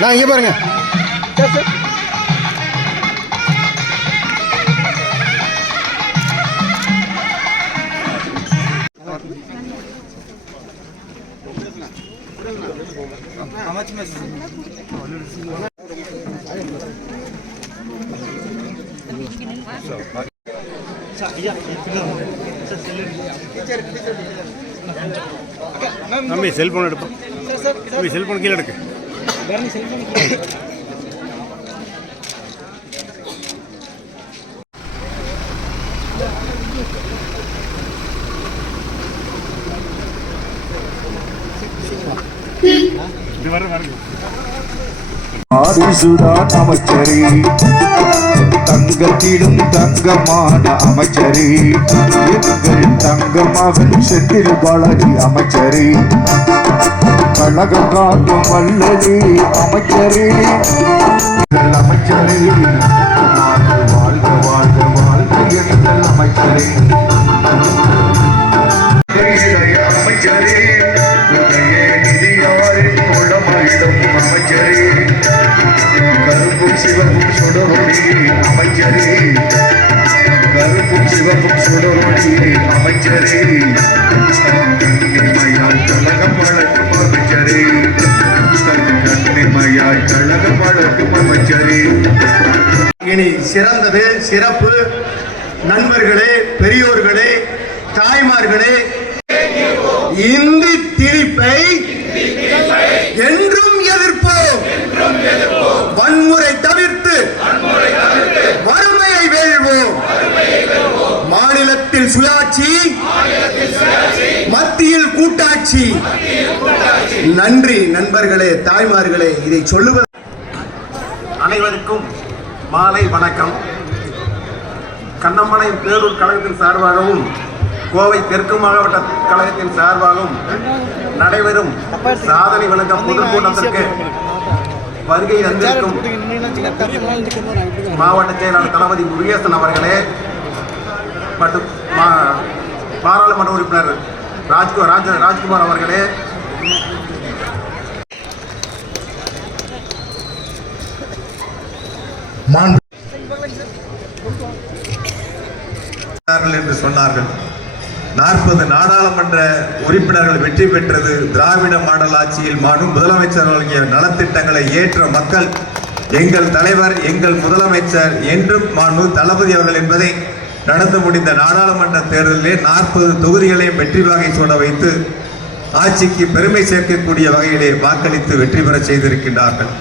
நான் இங்கே பாருங்க. தம்பி செல்போன் எடுப்போம். தம்பி செல்போன் கீழே எடுக்கு. ஆதிசுதான் அமைச்சரே, தங்கத்திலும் தங்கமான அமைச்சரே, எங்கள் தங்கமகன் செந்தில் பாலாஜி அமைச்சரே, கழகம் காக்கும் வல்லலே அமைச்சரே, அமைச்சரே, வாழ்க வாழ்க வாழ்க எங்கள் அமைச்சரே, அமைச்சரே, நிதியாரின் குளமாயிடும் அமைச்சரே, கருப்பும் சிவப்பும் சுடரொளி அமைச்சரே, கருப்பும் சிவப்பும் சுடரொளி அமைச்சரே, கண்ணிமையால் கழகம் வளர்க்கும் அமைச்சரே, கண்ணிமையால் கழகம் வளர்க்கும் அமைச்சரே. இனி சிறந்தது சிறப்பு. நண்பர்களே, பெரியோர்களே, தாய்மார்களே, இந்தி திணிப்பை என்றும் எதிர்ப்போம். வன்முறை தவிர்த்து வறுமையை வெல்வோம். மாநிலத்தில் சுயாட்சி, மத்தியில் கூட்டாட்சி. நன்றி நண்பர்களே, தாய்மார்களே. இதை சொல்லுவது அனைவருக்கும் மாலை வணக்கம். கண்ணம்பாளையம் பேரூர் கழகத்தின் சார்பாகவும் கோவை தெற்கு மாவட்ட கழகத்தின் சார்பாகவும் நடைபெறும் சாதனை விளக்க பொதுக்கூட்டத்திற்கு வருகை தந்திருக்கும் மாவட்ட செயலாளர் தளபதி முருகேசன் அவர்களே மற்றும் பாராளுமன்ற உறுப்பினர் ராஜ்குமார் அவர்களே, என்று சொன்னார்கள். 40 நாடாளுமன்ற உறுப்பினர்கள் வெற்றி பெற்றது திராவிட மாடல் ஆட்சியில் மாறும் முதலமைச்சர் வழங்கிய நலத்திட்டங்களை ஏற்ற மக்கள் எங்கள் தலைவர், எங்கள் முதலமைச்சர் என்றும் மாண்பு தளபதி அவர்கள் என்பதை நடந்து முடிந்த நாடாளுமன்ற தேர்தலிலே 40 தொகுதிகளையும் வெற்றி வாகை சூட வைத்து ஆட்சிக்கு பெருமை சேர்க்கக்கூடிய வகையிலே வாக்களித்து வெற்றி பெற செய்திருக்கின்றார்கள்.